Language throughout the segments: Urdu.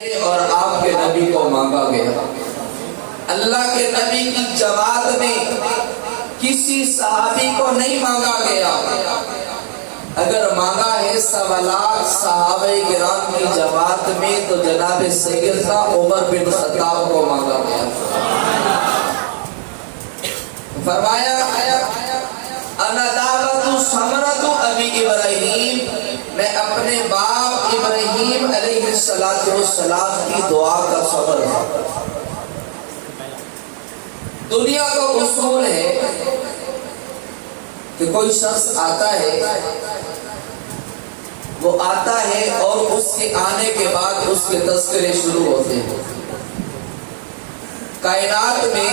اور آپ کے نبی کو مانگا گیا۔ اللہ کے نبی کی جماعت میں کسی صحابی کو نہیں مانگا گیا۔ اگر مانگا ہے سوالات صحابہ کرام کی جماعت میں تو جناب سیدنا عمر بن خطاب کو مانگا گیا۔ فرمایا انا دعوت ثمرۃ ابی ابراہیم، میں اپنے باپ ابراہیم علیہ السلام کی دعا کا ثمر ہوں۔ دنیا کا اصول ہے کہ کوئی شخص آتا ہے، وہ آتا ہے اور اس کے آنے کے بعد اس کے تذکرے شروع ہوتے ہیں۔ کائنات میں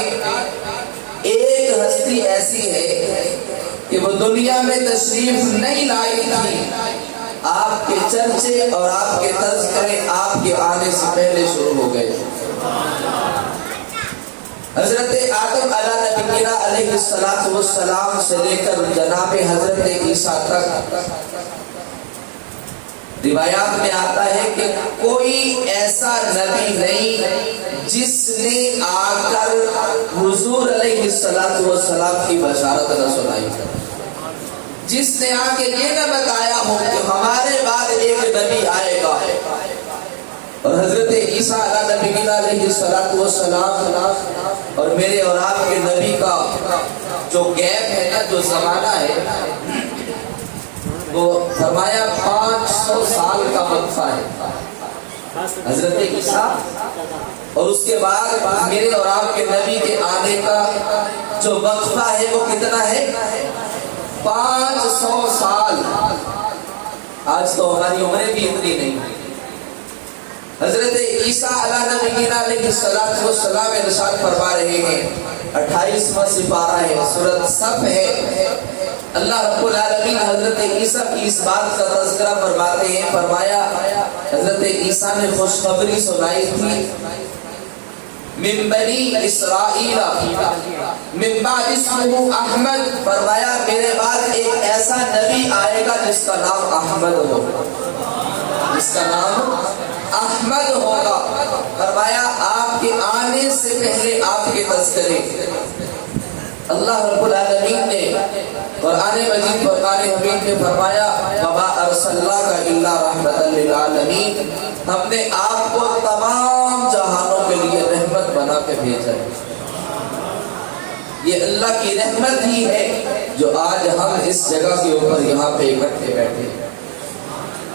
ایک ہستی ایسی ہے کہ وہ دنیا میں تشریف نہیں لائی تھی، آپ کے چرچے اور آپ کے تذکرے آپ کے آنے سے پہلے شروع ہو گئے۔ حضرت آدم علیہ السلام سے لے کر جناب حضرت عیسیٰ تک روایات میں آتا ہے کہ کوئی ایسا نبی نہیں جس نے آ کر حضور علیہ السلام کی بشارت نہ سنائی، جس نے آ کے یہ نہ بتایا ہو کہ ہمارے بعد ایک نبی آئے گا۔ اور حضرت عیسیٰ علیہ السلام اور میرے اور آپ کے نبی کا جو گیپ ہے نا، جو زمانہ ہے، وہ فرمایا 500 سال کا وقفہ ہے حضرت عیسیٰ اور اس کے بعد میرے اور آپ کے نبی کے آنے کا جو وقفہ ہے وہ کتنا ہے؟ 500 سال۔ آج تو ہماری عمریں بھی اتنی نہیں۔ حضرت عیسیٰ علیہ السلام ارشاد فرما رہے ہیں، 28واں سپارہ ہے، سورۃ صف ہے۔ اللہ رب العالمین حضرت عیسیٰ کی اس بات کا تذکرہ فرماتے ہیں، فرمایا حضرت عیسیٰ نے خوشخبری سنائی تھی، من بنی اسرائیل من بعد اسمہ احمد، فرمایا میرے بعد ایک ایسا نبی آئے گا جس کا نام احمد ہوگا، جس کا نام احمد ہوگا۔ فرمایا آپ کے آنے سے پہلے آپ کے تذکرے اللہ رب العالمین نے قرآن مجید فرقان حمید میں فرمایا وما ارسلناک الا رحمۃ للعالمین، ہم نے آپ کو تمام جہانوں کے لیے رحمت بنا کے بھیجا ہے۔ یہ اللہ کی رحمت ہی ہے جو آج ہم اس جگہ کے اوپر یہاں پہ اکٹھے بیٹھے ہیں۔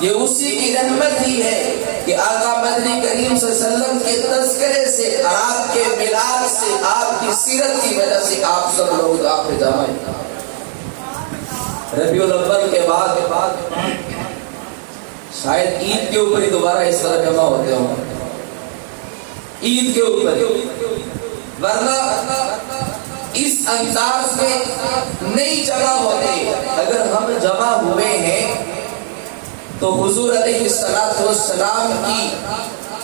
یہ اسی کی رحمت ہی ہے کہ آقا مدنی کریم صلی اللہ علیہ وسلم کے تذکرے سے اور آپ کے میلاد سے، آپ کی سیرت کی وجہ سے آپ سب لوگ آپ پہ جمع ہیں۔ ربیع الاول کے بعد شاید عید کے اوپر ہی دوبارہ اس طرح جمع ہوتے ہوں، عید کے اوپر، ورنہ اس انداز میں نہیں جمع ہوتے۔ اگر ہم جمع ہوئے ہیں تو حضور علیہ السلام کی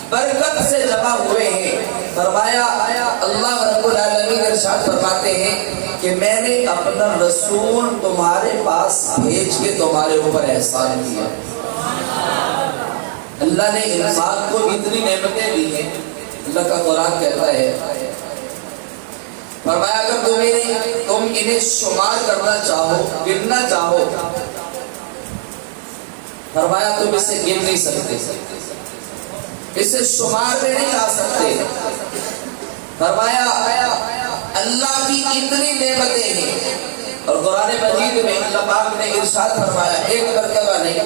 برکت سے جمع ہوئے ہیں۔ فرمایا اللہ رب العالمین ارشاد فرماتے ہیں کہ میں نے اپنا رسول تمہارے پاس بھیج کے تمہارے اوپر احسان کیا۔ اللہ نے انسان کو اتنی نعمتیں دی ہیں، اللہ کا قرآن کہتا ہے، فرمایا اگر تم انہیں شمار کرنا چاہو، گننا چاہو، فرمایا تم اسے گر نہیں سکتے، اسے شمار میں نہیں لا سکتے۔ فرمایا اللہ کی اتنی نعمتیں ہیں، اور قرآن مجید میں اللہ پاک نے ارشاد فرمایا، ایک مرتبہ نہیں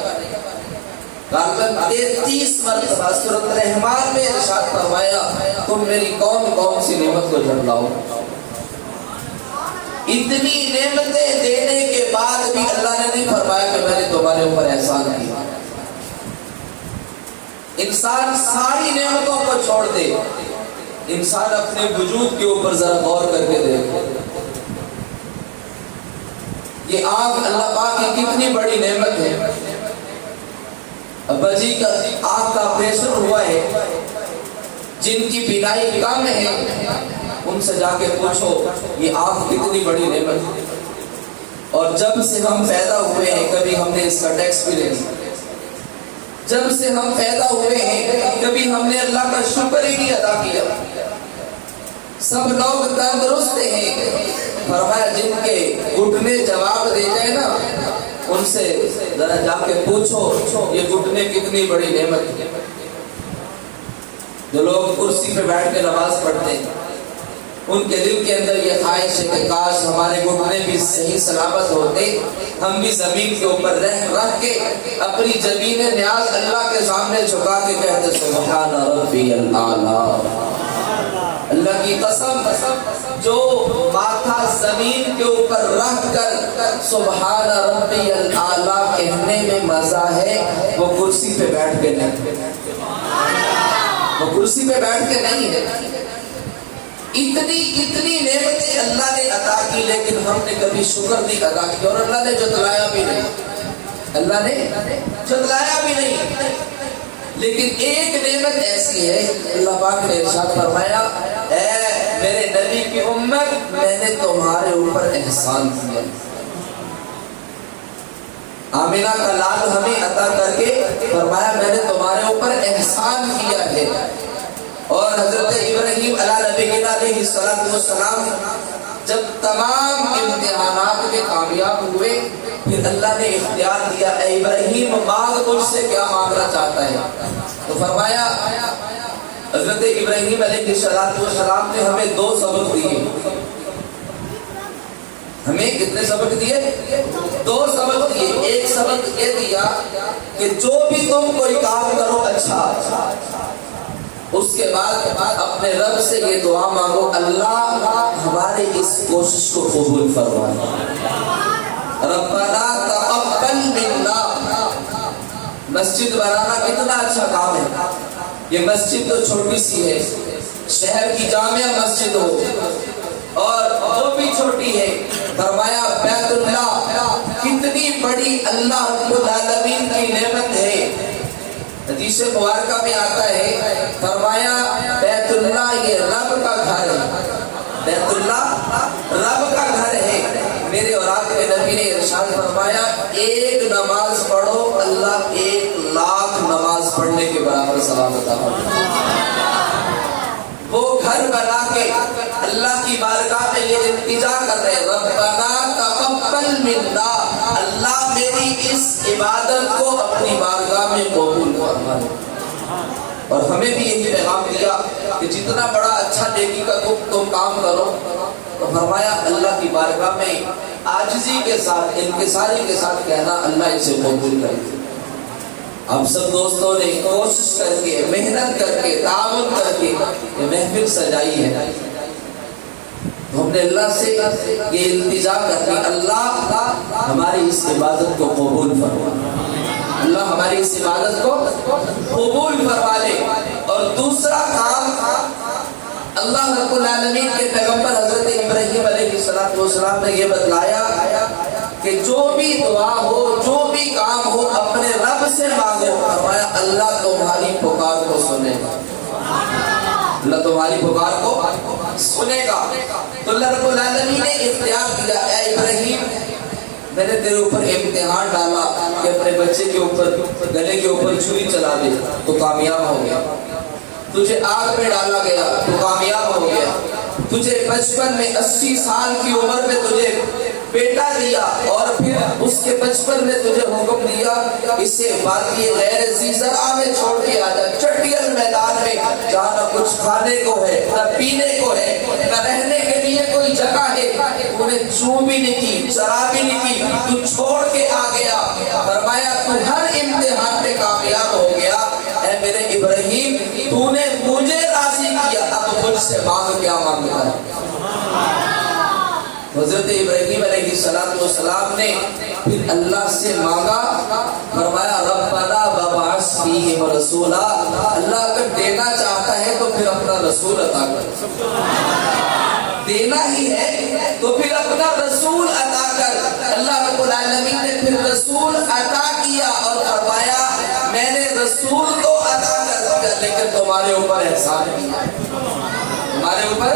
غالباً 33 مرتبہ سورۃ رحمان میں ارشاد فرمایا تم میری کون سی نعمت کو جھٹلاؤ۔ اتنی نعمتیں دینے کے بعد بھی اللہ نے نہیں فرمایا کہ میں نے تمہارے اوپر احسان کیا۔ انسان ساری نعمتوں کو چھوڑ دے، انسان اپنے وجود کے اوپر ذرا غور کر کے دیکھے، یہ آنکھ اللہ پاک کی کتنی بڑی نعمت ہے۔ ابا جی کا آنکھ کا آپریشن ہوا ہے، جن کی بینائی کم ہے ان سے جا کے پوچھو یہ آنکھ کتنی بڑی نعمت ہے، اور جب سے ہم پیدا ہوئے ہیں کبھی ہم نے اس کا ٹیکس بھی نہیں، جب سے ہم پیدا ہوئے ہیں کبھی ہم نے اللہ کا شکر ہی نہیں ادا کیا. سب لوگ تندرست ہیں. فرمایا جن کے گھٹنے جواب دے جائے نا ان سے ذرا جا کے پوچھو یہ گھٹنے کتنی بڑی نعمت ہے. جو لوگ کرسی پہ بیٹھ کے نماز پڑھتے ہیں ان کے دل کے اندر یہ خواہش ہے کہ کاش ہمارے گھٹنے بھی صحیح سلامت ہوتے, ہم بھی زمین کے اوپر رکھ کے اپنی زمین نیاز اللہ کے سامنے جھکا کے کہتے سبحان ربی الاعلی. اللہ کی قسم جو ماتھا زمین کے اوپر رکھ کر سبحان ربی الاعلی کہنے میں مزہ ہے وہ کرسی پہ بیٹھ کے نہیں, وہ کرسی پہ بیٹھ کے نہیں ہے. اتنی نعمتیں اللہ نے عطا کی لیکن ہم نے کبھی شکر نہیں ادا کی اور اللہ نے جتلایا بھی نہیں, اللہ نے جتلایا بھی نہیں. لیکن ایک نعمت ایسی ہے اللہ پاک نے ارشاد فرمایا اے میرے نبی کی امت میں نے تمہارے اوپر احسان کیا. آمینہ کا لال ہمیں عطا کر کے فرمایا میں نے تمہارے اوپر احسان کیا ہے. اور حضرت ابراہیم علیہ السلام جب تمام امتحانات میں کامیاب ہوئے پھر اللہ نے اختیار دیا اے ابراہیم مانگ مجھ سے کیا مانگنا چاہتا ہے. تو فرمایا حضرت ابراہیم علیہ السلام نے ہمیں 2 سبق دیے. ہمیں کتنے سبق دیے؟ 2 سبق دیے. ایک سبق یہ دیا کہ جو بھی تم کوئی کام کرو اچھا, اس کے بعد اپنے رب سے یہ دعا مانگو اللہ ہمارے اس کوشش کو قبول فرمائے. ربنا تقبل منا. مسجد بنانا کتنا اچھا کام ہے. یہ مسجد تو چھوٹی سی ہے, شہر کی جامع مسجد ہو اور وہ بھی چھوٹی ہے. فرمایا بیت اللہ کتنی بڑی اللہ رب العالمین کی نعمت ہے. حدیث مبارکہ میں آتا ہے فرمایا بیت اللہ یہ رب کا گھر ہے. بیت اللہ رب کا گھر ہے. میرے اور آپ کے نبی نے ارشاد فرمایا ایک نماز پڑھو اللہ 1,00,000 نماز پڑھنے کے برابر ثواب عطا فرمائے. وہ گھر بنا کے اللہ کی بارگاہ میں یہ التجا کر رہے ربنا تقبل منا, اللہ میری اس عبادت کو اپنی بارگاہ میں قبول فرمائے. اور ہمیں بھی یہی پیغام دیا کہ جتنا بڑا اچھا نیکی کا تم کام کرو تو فرمایا اللہ کی بارگاہ میں عاجزی کے ساتھ انکساری کے ساتھ کہنا اللہ اسے قبول کرے. ہم سب دوستوں نے کوشش کر کے محنت کر کے تعاون کر کے یہ محفل سجائی ہے. ہم نے اللہ سے یہ التجا کر کے اللہ ہماری اس عبادت کو قبول فرما, اللہ ہماری اس عبادت کو قبول فرما لے. اور دوسرا کام اللہ رب العالمین کے پیغمبر حضرت ابراہیم علیہ السلام نے یہ بتلایا کہ جو بھی دعا ہو جو بھی کام ہو اپنے رب سے مانگو. فرمایا اللہ تمہاری پکار کو سنے گا, اللہ تمہاری پکار کو سنے گا. تو اللہ رب العالمین نے اختیار دیا اے ابراہیم میں نے تیرے اوپر امتحان ڈالا کہ اپنے بچے کے اوپر گلے کے اوپر چھری چلا دے تو کامیاب ہو گیا. تجھے آگ میں ڈالا گیا تو کامیاب ہو گیا. تجھے 55 میں 80 سال کی عمر میں تجھے بیٹا دیا اور پھر اس کے 55 میں تجھے حکم دیا اسے وادی غیر ذی زرع میں چھوڑ کے آ جا, چٹیل میدان میں جہاں نہ کچھ کھانے کو ہے نہ پینے کو ہے نہ رہنے کے لیے کوئی جگہ ہے. انہیں چو بھی نہیں کی چرا بھی نہیں کی, تو چھوڑ کے آ گیا. فرمایا تو ہر امتحان میں کامیاب ہو گیا. اے میرے ابراہیم تو نے مجھے راضی کیا, اب مجھ سے مانگ کیا مانگتا ہے. حضرت ابراہیم علیہ السلام نے پھر اللہ سے مانگا. فرمایا ربنا وابعث فیہم رسولا, اللہ اگر دینا چاہتا ہے تو پھر اپنا رسول عطا کر. دینا ہی ہے تو پھر اپنا رسول عطا کر. اللہ رب العالمین نے پھر رسول عطا کیا اور فرمایا میں نے رسول تو عطا کر دیا لیکن تمہارے اوپر احسان کیا, تمہارے اوپر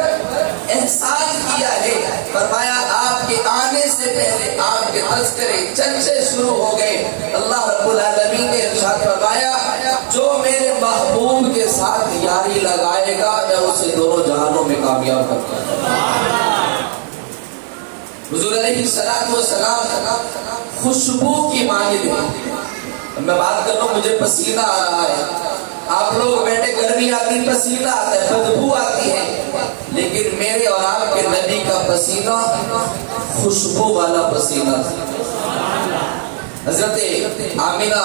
احسان کیا ہے. فرمایا آپ کے آنے سے پہلے آپ کے تذکرے چرچے شروع ہو گئے. اللہ رب العالمین نے ارشاد فرمایا جو میرے محبوب کے ساتھ یاری لگائے گا میں اسے دونوں جہانوں میں کامیاب کرتا ہوں۔ حضور علیہ السلام خوشبو کی مانند ہے۔ میں بات کر رہا ہوں، مجھے پسینہ آ رہا ہے، آپ لوگ بیٹھے گرمی آتی پسینہ آتا ہے، بدبو آتی ہے، لیکن میرے اور آپ کے نبی کا پسینہ خوشبو والا پسینہ تھا۔ حضرت آمینہ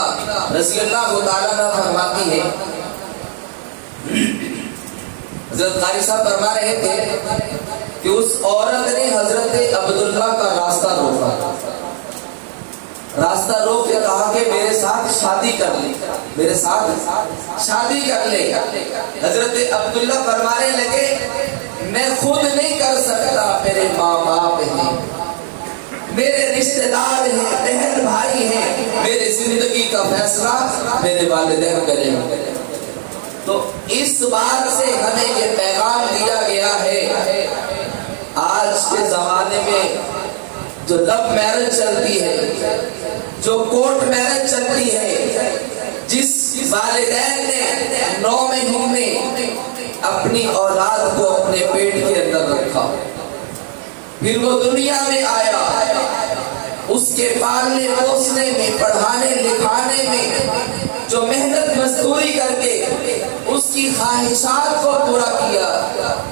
رضی اللہ تعالیٰ عنہ فرماتی ہے، حضرت قاری صاحب فرما رہے تھے کہ اس عورت نے حضرت عبداللہ کا راستہ روکا، راستہ روک کے کہا کہ میرے ساتھ شادی کر لے، میرے ساتھ شادی کر لے۔ حضرت عبداللہ فرمانے لگے میں خود نہیں کر سکتا، میرے ماں باپ ہیں، میرے رشتہ دار ہیں، بہن بھائی ہیں، میرے زندگی کا فیصلہ میرے والدین کریں گے۔ تو اس بات سے ہمیں یہ پیغام دیا گیا ہے، آج کے زمانے میں جو لو میرج چلتی ہے، جو کورٹ میرج چلتی ہے، جس والدین نے 9 مہینے اپنی اولاد کو اپنے پیٹ کے اندر رکھا، پھر وہ دنیا میں آیا، اس کے پالنے پوسنے میں، پڑھانے لکھانے میں جو محنت مزدوری کر کے اس کی خواہشات کو پورا کیا،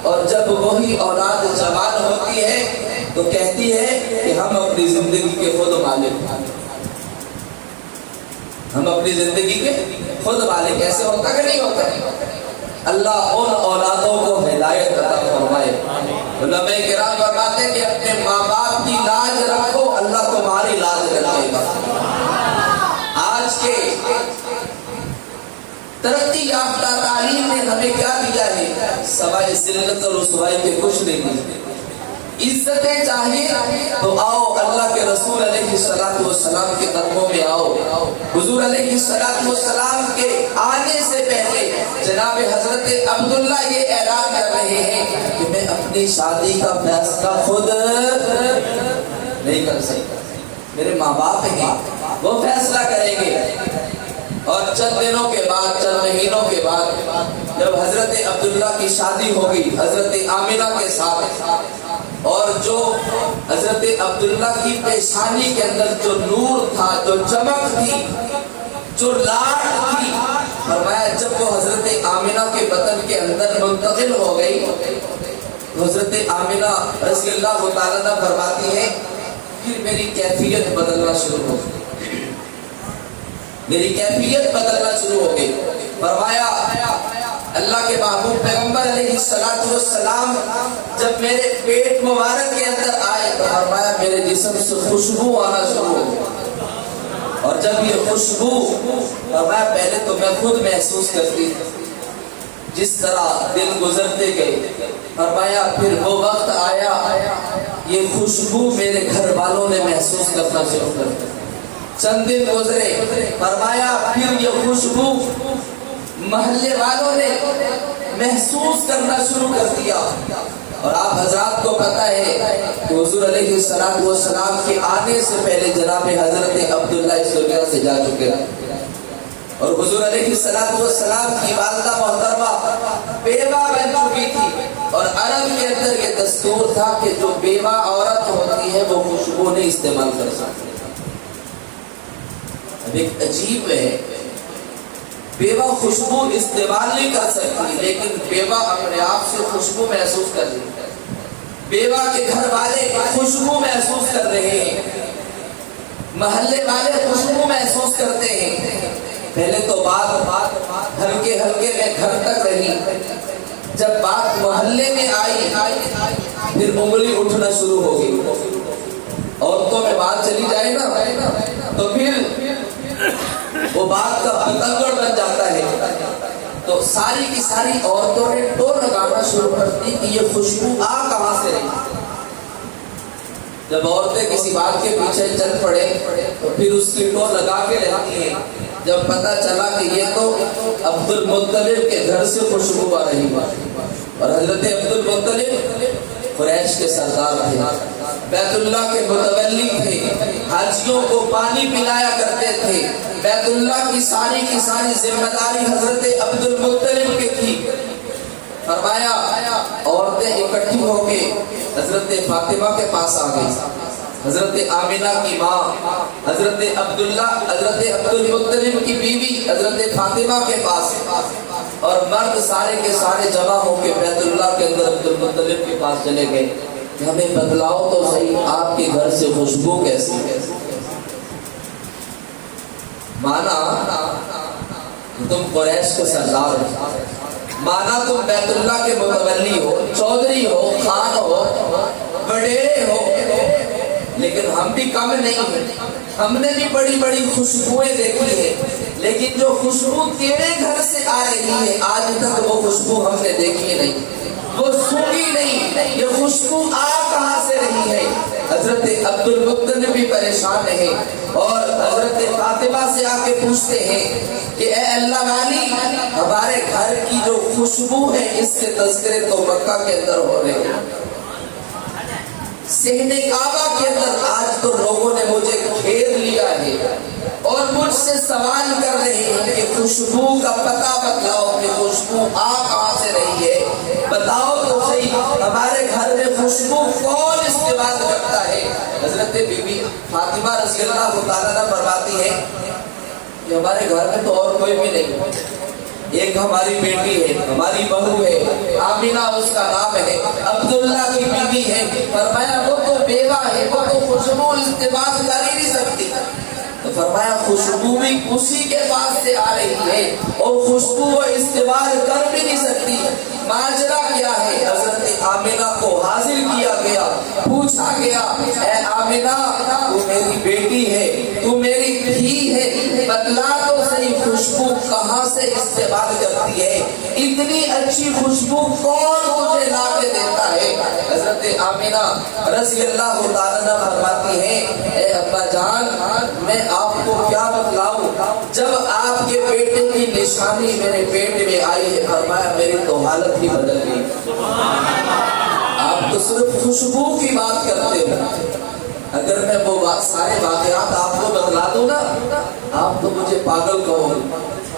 اور جب وہی اولاد جوان ہوتی ہے تو کہتی ہے کہ ہم اپنی زندگی کے خود مالک ہیں، ہم اپنی زندگی کے خود مالک۔ ایسے ہوتا کہ نہیں ہوتا؟ اللہ ان اولادوں کو ہدایت عطا فرمائے۔ علماء کرام فرماتے ہیں کہ اپنے ماں باپ کی لاج رکھو، اللہ تمہاری لاج رکھے گا۔ آج کے ترقی یافتہ تعلیم نے ہمیں کیا دیا ہے؟ سوائے ذلت اور رسوائی کے کچھ نہیں دیا۔ عزتیں چاہیے تو آؤ اللہ کے رسول علیہ السلام کے قدموں میں آؤ۔ حضور علیہ السلام کے آنے سے پہلے جناب حضرت عبداللہ یہ اعلان کر رہے ہیں کہ میں اپنی شادی کا فیصلہ خود نہیں کر سکتا، میرے ماں باپ ہیں، وہ فیصلہ کریں گے۔ اور چند دنوں کے بعد، چند مہینوں کے بعد جب حضرت عبداللہ کی شادی ہوگی حضرت آمینہ کے ساتھ، اور جو حضرت عبداللہ کی پیشانی کے اندر جو نور تھا، جو چمک تھی، جو لاڈ تھی، فرمایا جب وہ حضرت آمینہ کے بطن کے اندر منتقل ہو گئی تو حضرت آمینہ رضی اللہ تعالیٰ عنہ فرماتی ہے پھر میری کیفیت بدلنا شروع ہو گئی، میری کیفیت بدلنا شروع ہو گئی۔ فرمایا اللہ کے محبوب پیغمبر علیہ السلام جب میرے پیٹ مبارک کے اندر آئے تو فرمایا میرے جسم سے خوشبو آنا شروع ہو گئی، اور جب یہ خوشبو فرمایا پہلے تو میں خود محسوس کرتی جس طرح دن گزرتے گئے، فرمایا پھر وہ وقت آیا یہ خوشبو میرے گھر والوں نے محسوس کرنا شروع کر دیا۔ چند دن گزرے، فرمایا پھر یہ خوشبو محلے والوں نے محسوس کرنا شروع کر دیا، اور آپ حضرات کو پتہ ہے کہ حضور علیہ السلام کے آنے سے پہلے جناب حضرت عبداللہ اس دنیا سے جا چکے تھے، اور حضور علیہ السلام کی والدہ محترمہ بیوہ بن چکی تھی، اور عرب کے اندر یہ دستور تھا کہ جو بیوہ عورت ہوتی ہے وہ خوشبو نہیں استعمال کر سکتی۔ اب ایک عجیب ہے، بیوہ خوشبو استعمال نہیں کر سکتی لیکن بیوہ اپنے آپ سے خوشبو محسوس کر رہی ہے، بیوہ کے گھر والے خوشبو محسوس کر رہے ہیں، محلے والے خوشبو محسوس کرتے ہیں۔ پہلے تو بات ہلکے ہلکے میں گھر تک رہی، جب بات محلے میں آئی پھر انگلی اٹھنا شروع ہو گئی، عورتوں میں بات چلی جائے نا تو پھر وہ بات کا پتنگڑ بن جاتا ہے، تو ساری کی ساری عورتوں نے ٹور لگانا شروع کر دی کہ یہ خوشبو آ کہاں سے رہی۔ جب عورتیں کسی بات کے پیچھے چل پڑے تو پھر اس کی ٹور لگا کے رہتی ہیں، جب پتا چلا کہ یہ تو عبد المطلب کے گھر سے خوشبو آ رہی ہے، اور حضرت عبد المطلب قریش کے سردار تھے، بیت اللہ کے متولی تھے، حاجیوں کو پانی پلایا کرتے تھے، بیت اللہ کی ساری ذمہ داری حضرت عبد المطلب کی تھی۔ فرمایا عورتیں اکٹھی ہو کے حضرت فاطمہ کے پاس آ گئی، حضرت آمنہ کی ماں، حضرت عبداللہ، حضرت عبد المطلب کی بیوی حضرت فاطمہ کے پاس، اور مرد سارے کے سارے جمع ہو کے بیت اللہ کے اندر عبد المطلب کے پاس چلے گئے کہ ہمیں بتلاؤ تو صحیح آپ کے گھر سے خوشبو کیسی ہے۔ مانا تم قریش کے سردار ہو، مانا تم بیت اللہ کے متولی ہو، چودھری ہو، خان ہو، وڈیرے ہو، لیکن ہم بھی کم نہیں ہیں، ہم نے بھی بڑی بڑی خوشبوئیں دیکھی ہیں، لیکن جو خوشبو تیرے گھر سے آ رہی ہے آج تک وہ خوشبو ہم نے دیکھی نہیں، وہ سنی نہیں، یہ خوشبو آ کہاں سے رہی ہے۔ حضرت عبد المطلب بھی پریشان ہے اور حضرت فاطمہ سے آ کے پوچھتے ہیں کہ اے اللہ والی، ہمارے گھر کی جو خوشبو ہے اس کے تذکرے تو مکہ کے اندر ہو رہے ہیں، صحن کعبہ کے اندر آج تو لوگوں نے مجھے گھیر لیا ہے اور مجھ سے سوال کر رہے ہیں کہ خوشبو کا پتہ بتلاؤ کہ خوشبو آ کہاں سے رہی ہے، بتاؤ تو صحیح ہمارے گھر میں خوشبو کون استعمال کرتا ہے۔ حضرت بی بی فاطمہ رضی اللہ تعالیٰ عنہ فرماتی ہے کہ ہمارے گھر میں تو اور کوئی بھی نہیں، ایک ہماری بیٹی ہے، ہماری بہو ہے، آمینہ اس کا نام ہے، عبداللہ کی بیوی ہے۔ فرمایا وہ تو بیوہ ہے، وہ تو خوشبو استعمال کر ہی نہیں سکتی۔ تو فرمایا خوشبو بھی اسی کے پاس سے آ رہی ہے اور خوشبو وہ استعمال کر بھی نہیں سکتی۔ ماجرا کیا ہے؟ حضرت آمینہ کو حاضر کیا گیا، پوچھا گیا اے آمینہ تو میری بیٹی ہے، تو میری دھی ہے، بتلا تو صحیح خوشبو کہاں سے استعمال کرتی ہے، اتنی اچھی خوشبو کون تجھے لا کے دیتا ہے۔ حضرت آمینہ رضی اللہ تعالیٰ عنہ فرماتی ہے اے ابا جان میں آپ کو کیا بتلاؤں، جب آپ کے بیٹے کی نشانی میرے پیٹ میں آئی ہے فرمایا میری تو حالت ہی بدل گئی۔ آپ تو صرف خوشبو کی بات کرتے ہو، اگر میں وہ سارے واقعات آپ کو بتلا دوں نا آپ تو مجھے پاگل کہو گی،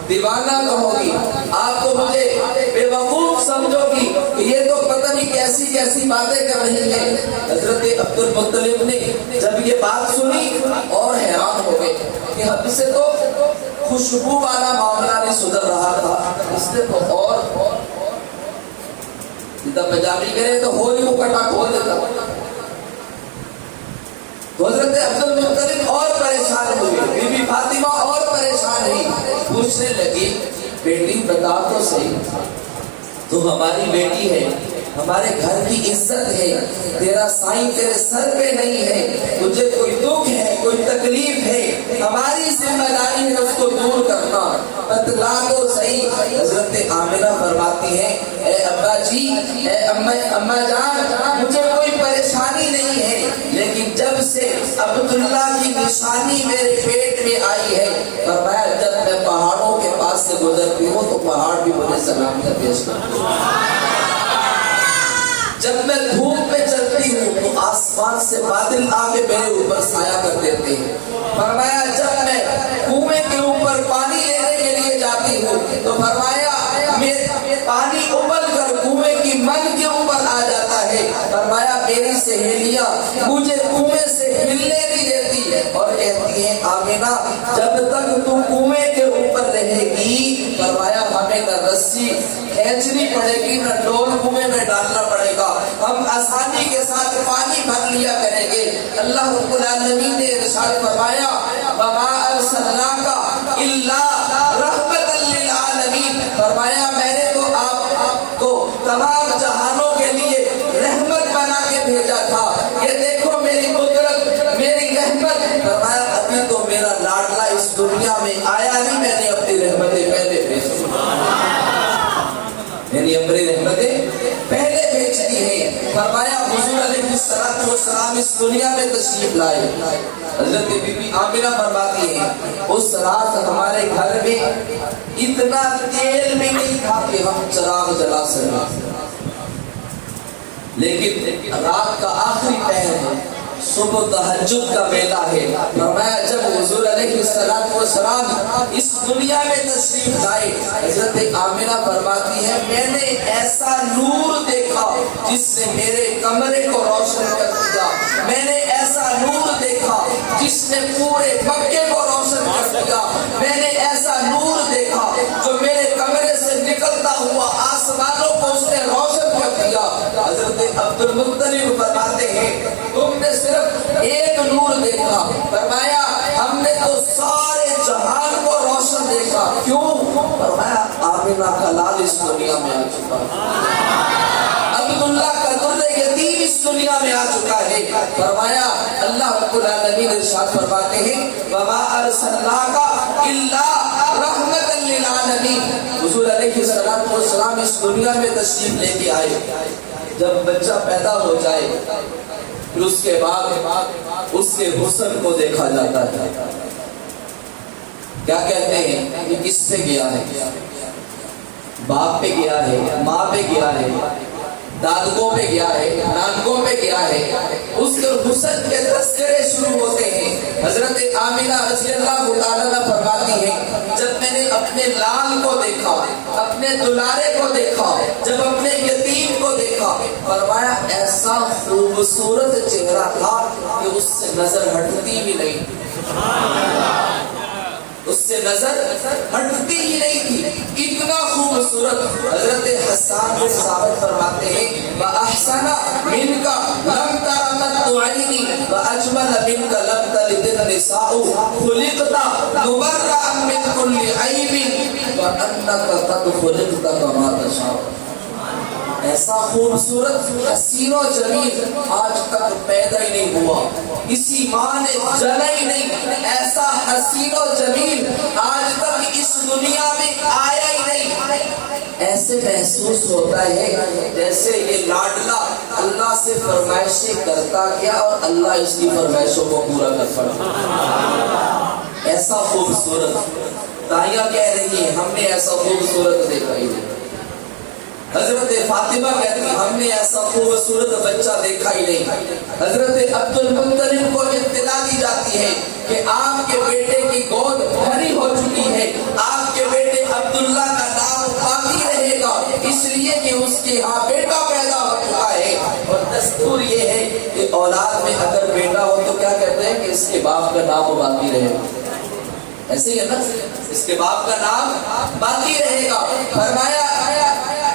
دیوانہ کہو گی، آپ تو مجھے بے وقوف سمجھو گی کہ یہ تو پتہ نہیں کیسی کیسی باتیں کر رہی ہیں۔ حضرت عبد المطلب نے جب یہ بات سنی اور حیران ہو گئے کہ ہم سے تو خوشبو والا معاملہ نہیں سدھر رہا تھا، اس نے تو اور جتنا پنجابی کرے تو ہولی کو کٹا کھول دیتا۔ حضرت عبد المطلب اور پریشان ہوئے، بی بی فاطمہ اور پریشان ہوئی، پوچھنے لگی بیٹی بتا تو صحیح تو ہماری بیٹی ہے، ہمارے گھر کی عزت ہے، تیرا سائیں تیرے سر پہ نہیں ہے، تجھے کوئی دکھ ہے، کوئی تکلیف ہے، ہماری ذمہ داری ہے اس کو دور کرنا، بتلا تو صحیح۔ حضرت آمنہ فرماتی ہے اے ابا جی، اے اماں جان مجھے کوئی پریشانی نہیں ہے، لیکن جب سے عبداللہ کی نشانی میرے پیٹ میں آئی ہے فرمایا جب میں پہاڑوں کے پاس سے گزرتی ہوں تو پہاڑ بھی مجھے سلامیاں پیش کرتے ہیں، جب میں دھوپ میں چلتی ہوں تو آسمان سے بادل آ کے میرے اوپر سایہ کر دیتے ہیں۔ فرمایا جب میں کنویں کے اوپر پانی لینے کے لیے جاتی ہوں تو فرمایا پانی ابل کر کنویں کی من کے اوپر آ جاتا ہے۔ فرمایا میری سہیلیاں مجھے کنویں سے ہلنے نہیں دیتی اور کہتی ہیں آمینہ جب تک تو کنویں کے اوپر رہے گی فرمایا ہمیں نہ رسی کھینچنی پڑے گی نہ ڈول کنویں میں ڈالنا پڑے گا، ہم آسانی کے ساتھ پانی بھر لیا کریں گے۔ اللہ رب العالمین نے ارشاد فرمایا وما ارسلناک الا رحمۃ للعالمین، فرمایا میں نے تو آپ کو تمام جہانوں کے لیے رحمت بنا کے بھیجا تھا، یہ دیکھو میری قدرت میری رحمت۔ فرمایا ابھی تو میرا لاڈلا اس دنیا میں آیا نہیں، میں نے اپنی رحمتیں پہلے بھیج دی، میری اپنی رحمتیں پہلے بھیج دی ہیں۔ فرمایا حضور علیہ السلام اس دنیا میں تشریف لائے، حضرت بی بی آمنہ فرماتی ہے اس رات ہمارے گھر میں اتنا تیل بھی نہیں تھا کہ ہم چراغ جلا سکیں، لیکن رات کا آخری پہر ہے، صبح تہجد کا ویلا ہے۔ فرمایا جب حضور علیہ السلام اس دنیا میں تشریف لائے، حضرت آمنہ فرماتی ہے میں نے ایسا نور دیکھا جس سے میرے کمرے کو روشن کر دیا، میں نے ایسا نور دیکھا جس نے پورے مکے کو روشن کر دیا، میں نے ایسا نور دیکھا جو میرے کمرے سے نکلتا ہوا آسمانوں کو اس نے روشن کر دیا۔ حضرت عبد المطلب فرماتے ہیں تم نے صرف ایک نور دیکھا، فرمایا ہم نے تو سارے جہان کو روشن دیکھا۔ کیوں؟ فرمایا آمنہ کا لال اس دنیا میں آ چکا، عبداللہ کا در یتیم اس دنیا میں آ چکا ہے۔ فرمایا اللہ رب العالمین ارشاد فرماتے ہیں وَمَا أَرْسَلْنَاكَ إِلَّا رَحْمَةً لِلْعَالَمِينَ۔ حضور علیہ السلام اس دنیا میں تشریف لے کے آئے، جب بچہ پیدا ہو جائے پھر اس کے بعد اس کے حسن کو دیکھا جاتا ہے۔ کیا کہتے ہیں یہ کس سے گیا ہے؟ باپ پہ گیا ہے، ماں پہ گیا ہے، دادگوں پہ گیا ہے، نانگوں پہ گیا ہے، اس کے حسن کے تذکرے شروع ہوتے ہیں۔ حضرت آمنہ رضی اللہ تعالیٰ عنہ فرماتی ہیں جب میں نے اپنے لال کو دیکھا، اپنے دلارے کو دیکھا، جب اپنے یتیم کو دیکھا، فرمایا ایسا خوبصورت چہرہ تھا کہ اس سے نظر ہٹتی بھی نہیں، اس سے نظر ہٹتی ہی نہیں تھی، اتنا خوبصورت۔ حضرت حسان بن ثابت فرماتے ہیں وَأَحْسَنَ مِنْكَ لَمْ تَرَ قَطُّ عَيْنِي وَأَجْمَلَ مِنْكَ لَمْ تَلِدِ النِّسَاءُ خُلِقْتَ مُبَرَّأً مِنْ كُلِّ عَيْبٍ وَأَنَّكَ قَدْ خُلِقْتَ كَمَا تَشَاءُ۔ ایسا خوبصورت حسین و جمیل آج تک پیدا ہی نہیں ہوا، کسی ماں نے جنا ہی نہیں، ایسا حسین و جمیل آج تک اس دنیا میں آیا ہی نہیں۔ ایسے محسوس ہوتا ہے جیسے یہ لاڈلا اللہ سے فرمائشیں کرتا گیا اور اللہ اس کی فرمائشوں کو پورا کر پڑا۔ ایسا خوبصورت دائیاں کہہ رہی ہیں ہم نے ایسا خوبصورت دیکھا ہی نہیں۔ حضرت فاطمہ کہتی ہم نے ایسا خوبصورت بچہ دیکھا ہی نہیں۔ حضرت عبد المطلب کو اطلاع دی جاتی ہے کہ آپ کے بیٹے کی گود بھری ہو چکی ہے، آپ کے بیٹے عبداللہ کا نام باقی رہے گا، اس لیے کہ اس کے ہاں بیٹا پیدا ہو چکا ہے۔ اور دستور یہ ہے کہ اولاد میں اگر بیٹا ہو تو کیا کہتے ہیں کہ اس کے باپ کا نام باقی رہے گا، ایسے ہی ہے نا، اس کے باپ کا نام باقی رہے گا۔ فرمایا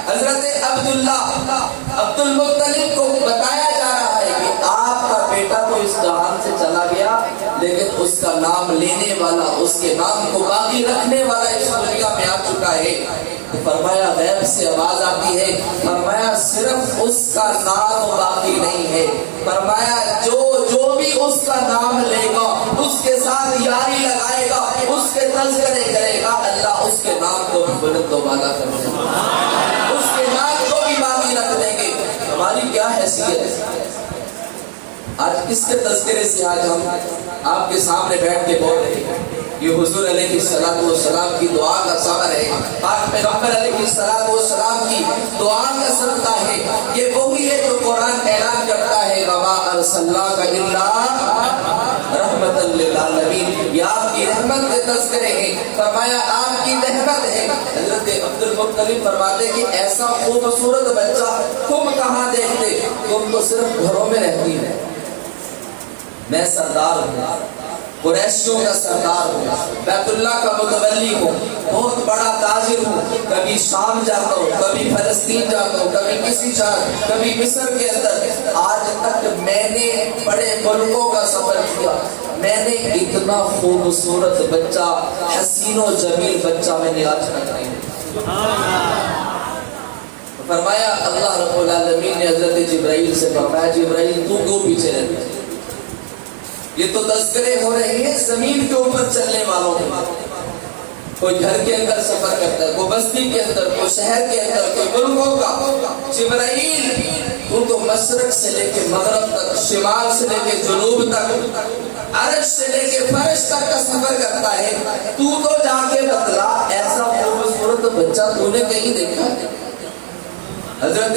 حضرت عبد المطلب کو بتایا جا رہا ہے کہ آپ کا بیٹا تو اس جہان سے چلا گیا لیکن اس کا نام لینے والا، اس کے نام کو باقی رکھنے والا اس دنیا میں آ چکا ہے۔ فرمایا غیب سے آواز آتی ہے، فرمایا صرف اس کا نام باقی نہیں ہے، فرمایا جو بھی اس کا نام لے گا، اس کے ساتھ یاری لگائے گا، اس کے تذکرے کرے گا، اللہ اس کے نام کو بھی بلند و بالا کر دے گا، اس کے نام کو بھی باقی رکھ دیں گے۔ ہماری کیا حیثیت ہے؟ آج کس کے تذکرے سے آج ہم آپ کے سامنے بیٹھ کے بول رہے ہیں؟ یہ حضور علیہ السلام کی دعا کا ثمر ہے، پاک پیغمبر علیہ السلام کی دعا کا صدقہ ہے۔ یہ وہی ہے جو قرآن اعلان کرتا ہے وَمَا أَرْسَلْنَاكَ إِلَّا رَحْمَةً لِلْعَالَمِينَ، یہ آپ کی رحمت کے تذکرے ہیں، فرمایا آپ کی رحمت ہے۔ حضرت عبد المطلب فرماتے کہ ایسا خوبصورت بچہ تم کہاں دیکھتے، تم تو صرف گھروں میں رہتی ہے، میں سردار ہوں، قریشیوں کا سردار ہوں، بیت اللہ کا متولی ہوں، بہت بڑا تاجر ہوں، کبھی شام جاتا ہوں، کبھی فلسطین جاتا ہوں، کبھی کسی جگہ، کبھی مصر کے اندر، آج تک میں نے بڑے ملکوں کا سفر کیا، میں نے اتنا خوبصورت بچہ، حسین و جمیل بچہ میں نے آج تک نہیں دیکھا۔ فرمایا اللہ رب العالمین نے حضرت جبرائیل سے فرمایا جبرائیل تو کیوں پیچھے رہتے؟ یہ تو تذکرے ہو رہے ہیں زمین کے اوپر چلنے والوں کے، کوئی گھر کے اندر سفر کرتا ہے، کوئی بستی کے اندر، کوئی شہر کے اندر، کوئی ملکوں کا۔ جبرائیل تو تو مشرق سے لے کے مغرب تک، شمال سے لے کے جنوب تک، عرش سے لے کے فرش تک کا سفر کرتا ہے، تو جا کے بتلا ایسا خوبصورت بچہ تو نے کہیں دیکھا؟ حضرت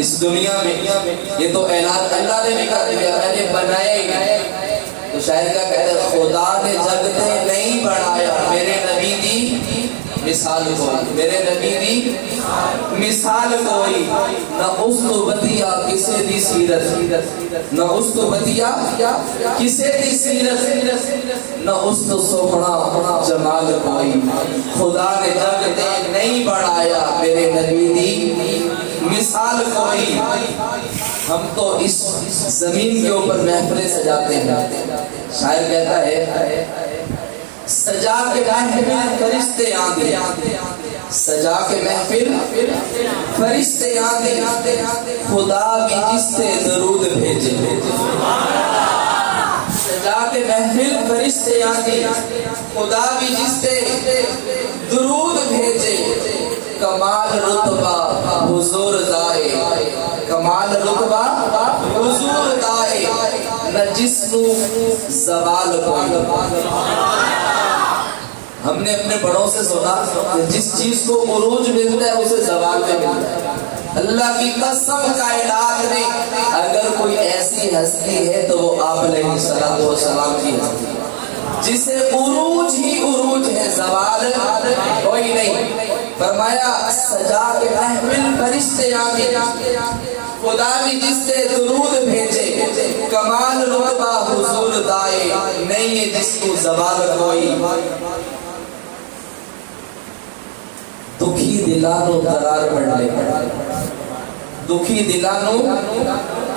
اس دنیا میں یہ تو اعلان اللہ نے بھی کر دیا میں نے بنایا ہی نہیں. تو شاعر کا کہتے ہیں خدا نے جگ تے نہیں بنایا میرے نبی دی مثال کوئی, میرے نبی دی مثال کوئی نہ اس تو بدیا کسے دی سیرت, نہ اس تو بدیا کسے دی سیرت, نہ اس تو سوہنا جمال کوئی. خدا نے جگ تے نہیں بنایا میرے نبی دی مثال کوئی. ہم تو اس زمین کے اوپر محفلیں سجاتے ہیں. شاعر کہتا ہے سجا کے محفل فرشتے آندے, سجا کے محفل فرشتے آندے, خدا بھی جس سے درود بھیجے. سجا کے محفل فرشتے آندے, خدا بھی جس سے درود بھیجے. کمال رتبہ حضور دائے, کمال رتبہ حضور دائے, نہ جسم زوال کوئی. ہم نے اپنے بڑوں سے سنا کہ جس چیز کو عروج ملتا ہے اسے زوال میں ملتا ہے. اللہ کی قسم کائنات میں اگر کوئی ایسی ہستی ہے تو وہ آپ علیہ السلام کی ہستی ہے جسے عروج ہی عروج ہے, زوال کوئی نہیں. فرمایا سجا کے محفل فرشتے آگے, خدا بھی جس سے درود بھیجے. کمال رتبہ حضور دائے, نہیں ہے جس کو زوال کوئی. دکھی دلانو قرار بڑھنے, دکھی دلانو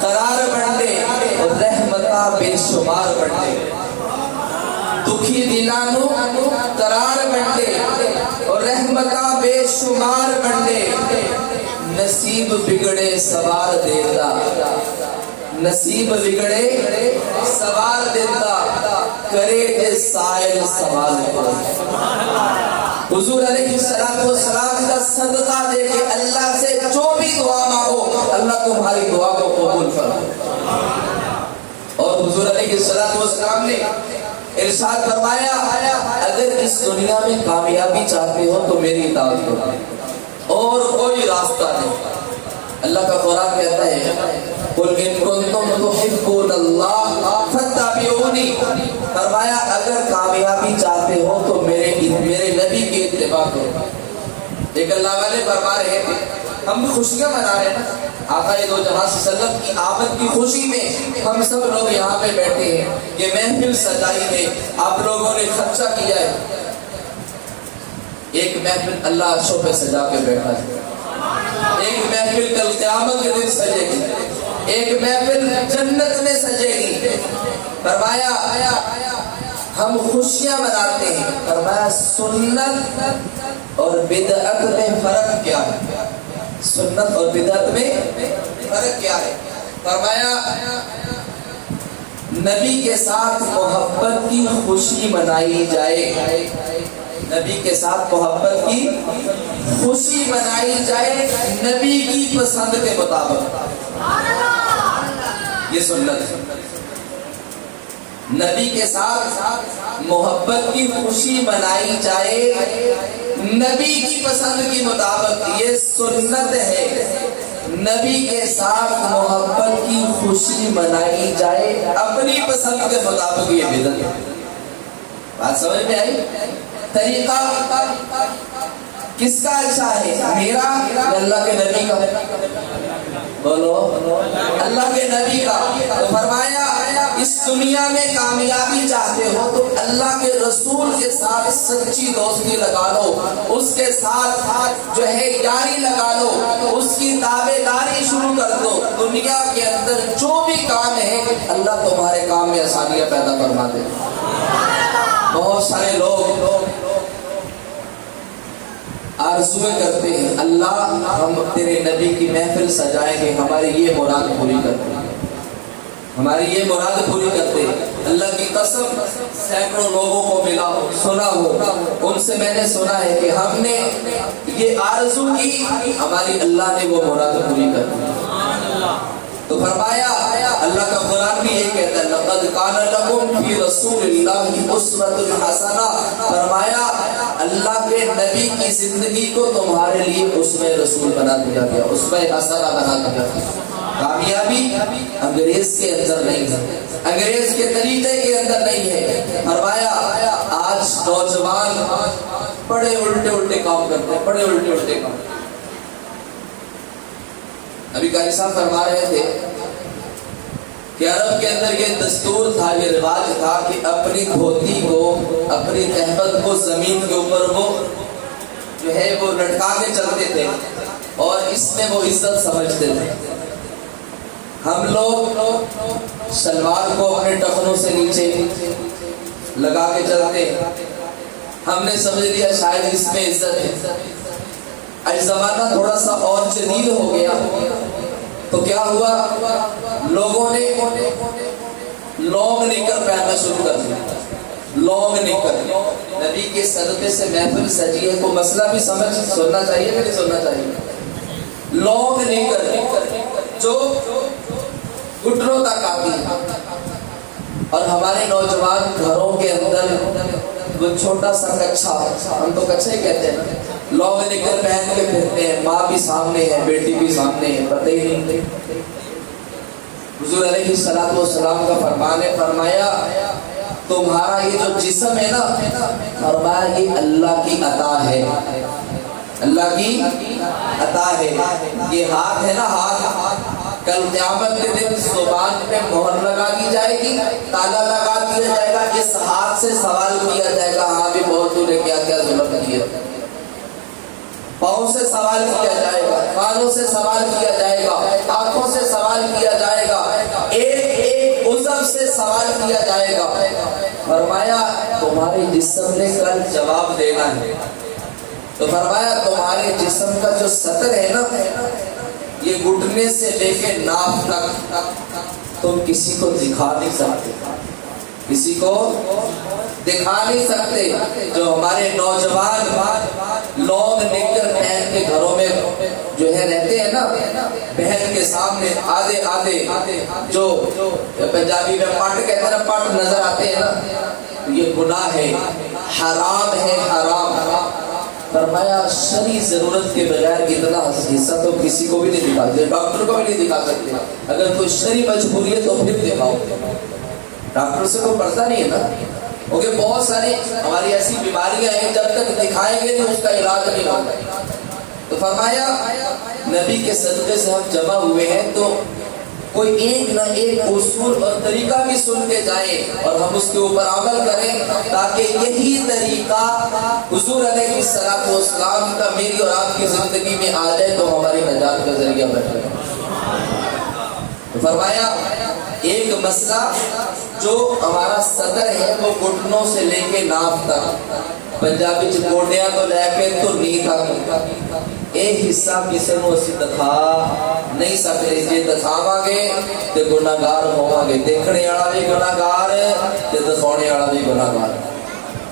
قرار بڑھنے, اور رحمتہ بے شمار بڑھنے. دکھی دلانو قرار بڑھنے اور رحمتہ بے شمار بڑھنے. نصیب بگڑے سوار دیتا, نصیب بگڑے سوار دیتا, کرے کے سائل سوال کو. حضور علیہ السلام کا صدقہ دے کے اللہ سے جو بھی دعا مانگو اللہ تمہاری دعا کو قبول فرمائے. اور حضور علیہ السلام نے ارشاد فرمایا اگر اس دنیا میں کامیابی چاہتے ہو تو میری اطاعت کرو اور کوئی راستہ نہیں. اللہ کا قرآن کہتا ہے قل ان کنتم تحبون اللہ فاتبعونی. فرمایا اگر کامیابی چاہتے ہو تو میرے نبی کی اتباع کرو. ایک اللہ والے فرما رہے تھے ہم بھی خوشیاں منا رہے ہیں آقا دو جہاں صلی اللہ علیہ وسلم کی آمد کی خوشی میں ہم سب لوگ یہاں پہ بیٹھے ہیں. یہ محفل سجائی ہے, آپ لوگوں نے خرچہ کیا ہے. ایک محفل اللہ عرشوں پہ سجا کے بیٹھا ہے, ایک محفل کل قیامت کے دن سجے گی, ایک محفل جنت میں سجے گی. فرمایا ہم خوشیاں مناتے ہیں. فرمایا سنت اور بدعت میں فرق کیا ہے, سنت اور بدعت میں فرق کیا ہے. فرمایا نبی کے ساتھ محبت کی خوشی منائی جائے, نبی کے ساتھ محبت کی خوشی منائی جائے نبی کی پسند کے مطابق. یہ سنت ہے. نبی کے ساتھ محبت کی خوشی منائی جائے نبی کی پسند کے مطابق, یہ سنت ہے. نبی کے ساتھ محبت کی خوشی منائی جائے اپنی پسند کے مطابق, یہ بدعت ہے. بات سمجھ میں آئی؟ طریقہ کس کا اچھا ہے, میرا یا اللہ کے نبی کا؟ بولو اللہ کے نبی کا. تو فرمایا اس دنیا میں کامیابی چاہتے ہو تو اللہ کے رسول کے ساتھ سچی دوستی لگا لو, اس کے ساتھ جو ہے یاری لگا لو, اس کی تابعداری شروع کر دو. دنیا کے اندر جو بھی کام ہے اللہ تمہارے کام میں آسانیاں پیدا فرما دے. بہت سارے لوگ آرزویں کرتے ہیں اللہ ہم تیرے نبی کی محفل سجائیں گے, ہماری یہ مراد پوری کرتے ہیں, ہماری یہ مراد پوری کرتے ہیں. اللہ کی قسم سینکڑوں لوگوں کو ملا ہو, سنا ہو, ان سے میں نے سنا ہے کہ ہم نے یہ آرزو کی, ہماری اللہ نے وہ مراد پوری کر دی. تو فرمایا اللہ کا قرآن بھی یہ کہتا ہے لقد کان لکم فی رسول اللہ اسوۃ حسنہ. فرمایا اللہ کے نبی کی زندگی کو تمہارے لیے اسوہ رسول بنا دیا گیا، اسوہ حسنہ بنا دیا گیا۔ کامیابی انگریز کے اندر نہیں ہے، انگریز کے طریقے کے اندر نہیں ہے۔ فرمایا آج نوجوان بڑے الٹے کام کرتے ہیں، بڑے الٹے کام۔ ابھی قاری صاحب فرما رہے تھے کہ عرب کے اندر یہ دستور تھا، یہ رواج تھا کہ اپنی دھوتی کو، اپنی تہبند کو زمین کے اوپر وہ جو ہے وہ لٹکا کے چلتے تھے اور اس میں وہ عزت سمجھتے تھے۔ ہم لوگ شلوار کو اپنے ٹخنوں سے نیچے لگا کے چلتے، ہم نے سمجھ لیا شاید اس میں عزت ہے۔ آج زمانہ تھوڑا سا اور جدید ہو گیا تو کیا ہوا، لوگوں نے لانگ نکر پہننا شروع کر دیا۔ لانگ نکر، نبی کے صدقے سے محفل سجی ہے، کوئی مسئلہ بھی سننا چاہیے کہ نہیں سننا چاہیے؟ لانگ نکر جو گھٹنوں تک آتی ہے، اور ہمارے نوجوان گھروں کے اندر وہ چھوٹا سا کچھا، ہم تو کچھا ہی کہتے ہیں، لانگ نکر پہن کے پھرتے ہیں، ماں بھی سامنے ہے، بیٹی بھی سامنے ہے، پتہ ہی نہیں۔ حضور علیہ الصلوۃ والسلام کا فرمان ہے، فرمایا تمہارا یہ جو جسم ہے نا، فرمایا یہ اللہ کی عطا ہے، اللہ کی عطا ہے۔ یہ ہاتھ ہے نا، ہاتھ کل قیامت کے دن زبان پہ مہر لگا دی جائے گی، تالا لگا دیا جائے گا، اس ہاتھ سے سوال کیا جائے گا، ہاں بھی بہت تو نے کیا کیا ظلم کیا۔ پاؤں سے سوال کیا جائے گا، کانوں سے سوال کیا جائے گا، آنکھوں سے سوال کیا جائے گا، ایک ایک عضو سے سوال کیا جائے گا۔ فرمایا تمہارے جسم نے کل جواب دینا ہے، تو فرمایا تمہارے جسم کا جو سطر ہے نا، یہ گھٹنے سے لے کے ناف تک تم کسی کو دکھا نہیں سکتے، کسی کو دکھا نہیں سکتے۔ جو ہمارے نوجوان لانگ نکر پہن کے گھروں میں جو ہے رہتے ہیں نا، بہن کے سامنے آدھے جو پنجابی میں پٹ کہتے ہیں نا، پٹ نظر آتے ہیں نا، یہ گناہ ہے، حرام ہے، حرام۔ فرمایا شرعی ضرورت کے بغیر اتنا حصہ تو کسی کو بھی نہیں دکھا سکتے، ڈاکٹر کو بھی نہیں دکھا سکتے۔ اگر کوئی شرعی مجبوری ہے تو پھر دکھاؤ، ڈاکٹر سے کوئی پرتا نہیں ہے نا، کیونکہ بہت ساری ہماری ایسی بیماریاں ہیں جب تک دکھائیں گے نہیں اس کا علاج نہیں ہوگا۔ تو فرمایا نبی کے صدقے سے ہم جمع ہوئے ہیں تو کوئی ایک نہ ایک اصول اور طریقہ بھی سن کے جائیں اور ہم اس کے اوپر عمل کریں، تاکہ یہی طریقہ حضور علیہ الصلوۃ والسلام کا میری اور آپ کی زندگی میں آ جائے تو ہماری نجات کا ذریعہ بن جائے۔ تو فرمایا ایک مسئلہ جو ہمارا صدر ہے وہ گھٹنوں سے لے کے ناف تک، پنجابی گوڈیاں تو لے کے تو نی تک، ایک حصہ کسی کو اسی دکھا نہیں سکتے۔ جی دکھاواں گے تے گناہگار ہوواں گے، دیکھنے والا بھی گناہگار ہے تے دکھانے والا بھی گناہگار۔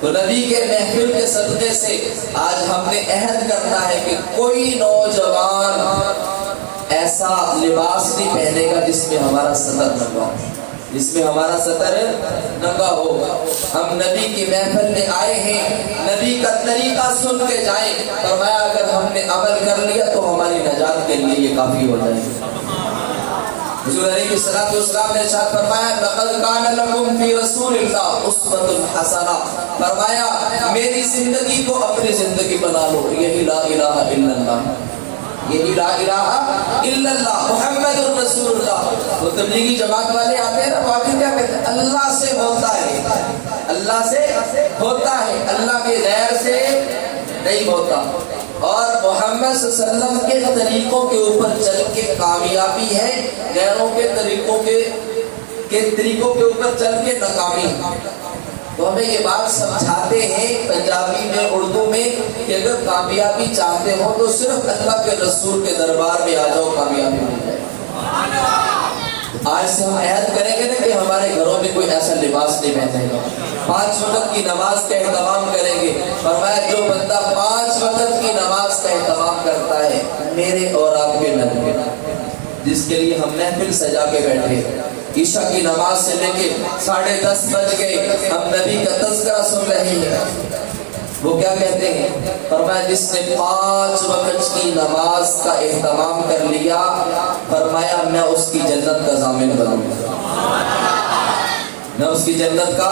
تو نبی کے محفل کے صدقے سے آج ہم نے عہد کرنا ہے کہ کوئی نوجوان ایسا لباس نہیں پہنے گا جس میں ہمارا سطر ننگا ہو، جس میں ہمارا سطر ننگا ہو۔ ہم نبی کی محفل میں آئے ہیں، نبی کا طریقہ سن کے جائیں۔ فرمایا اگر ہم نے عمل کر لیا تو ہماری نجات کے لیے یہ کافی ہو جائے گا۔ حضور علیہ الصلوۃ والسلام نے ارشاد فرمایا لقد کان لکم فی رسول اللہ اسوۃ حسنہ، فرمایا میری زندگی کو اپنی زندگی بنا لو، یہی لا الہ الا اللہ، یہی لا الہ الا اللہ محمد الرسول اللہ۔ وہ تبلیغی جماعت والے آتے ہیں نا، وہ آخر کیا کہتے ہیں؟ اللہ سے ہوتا ہے، اللہ سے ہوتا ہے، اللہ کے غیر سے نہیں ہوتا۔ اور محمد صلی اللہ علیہ وسلم کے طریقوں کے اوپر چل کے کامیابی ہے، غیروں کے طریقوں کے اوپر چل کے ناکامی۔ تو ہمیں یہ بات سمجھاتے ہیں پنجابی میں، اردو میں، کہ اگر کامیابی چاہتے ہو تو صرف اللہ کے رسول کے دربار میں آ جاؤ، کامیابی مل جائے۔ آج سے ہم عہد کریں گے نا کہ ہمارے گھروں میں کوئی ایسا لباس نہیں پہنے گا، 5 وقت کی نماز کا اہتمام کریں گے۔ فرمایا جو بندہ 5 وقت کی نماز کا اہتمام کرتا ہے میرے اور آپ کے نبی، جس کے لیے ہم محفل سجا کے بیٹھے، عشاء کی نماز سے لے کے 10:30 بج گئے، ہم نبی کا تذکرہ سن رہے ہیں، وہ کیا کہتے ہیں؟ فرمایا جس نے 5 وقت کی نماز کا اہتمام کر لیا، فرمایا میں اس کی جنت کا ضامن بنوں گا، میں اس کی جنت کا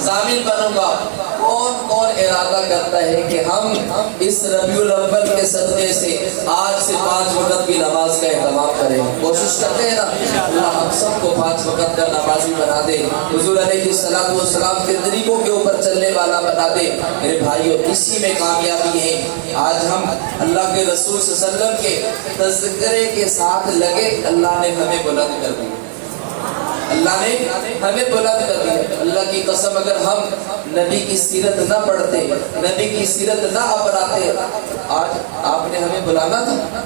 ضامن بنوں گا۔ کون کون ارادہ کرتا ہے کہ ہم اس ربیع الاول کے صدقے سے آج سے 5 وقت کی نماز کا اہتمام کریں؟ کوشش کرتے ہیں نا؟ اللہ ہم سب کو 5 وقت کا نمازی بنا دے، حضور علیہ الصلوۃ والسلام کے طریقوں کے اوپر چلنے والا بنا دے۔ میرے بھائیو، اسی میں کامیابی ہے۔ آج ہم اللہ کے رسول صلی اللہ علیہ وسلم کے تذکرے کے ساتھ لگے، اللہ نے ہمیں بلند کر دیا، اللہ نے ہمیں بلند کر دیا۔ اللہ کی قسم، اگر ہم نبی کی سیرت نہ پڑھتے، نبی کی سیرت نہ اپناتے، آج آپ نے ہمیں بلانا تھا؟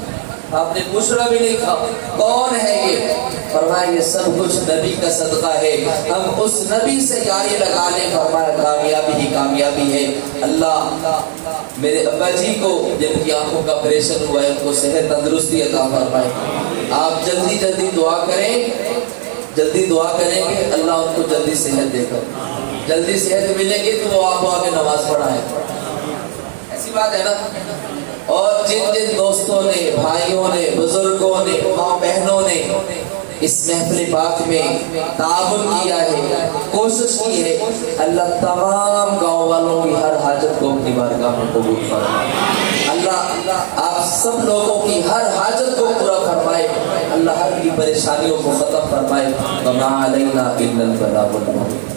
آپ نے پوچھنا بھی نہیں تھا کون ہے یہ؟ فرمایا یہ سب کچھ نبی کا صدقہ ہے، ہم اس نبی سے یاری لگا لیں، فرمایا کامیابی ہی کامیابی ہے۔ اللہ میرے ابا جی کو جن کی آنکھوں کا آپریشن ہوا ہے، ان کو صحت تندرستی عطا فرمائے۔ آپ جلدی جلدی دعا کریں، جلدی دعا کریں کہ اللہ ان کو جلدی صحت دے کر، جلدی صحت ملے گی تو وہ آپ کو آگے نماز پڑھائیں، ایسی بات ہے نا۔ اور جن جن دوستوں نے، بھائیوں نے، بزرگوں نے، ماں بہنوں نے اس محفل پاک میں تعاون کیا ہے، کوشش کی ہے، اللہ تمام گاؤں والوں کی ہر حاجت کو اپنی بارگاہ میں قبول فرمائے۔ اللہ آپ سب لوگوں کی ہر حاجت کو پورا فرمائے، اللہ ہر کی پریشانیوں کو ختم فرمائے۔ وما علینا الا البلاغ المبین۔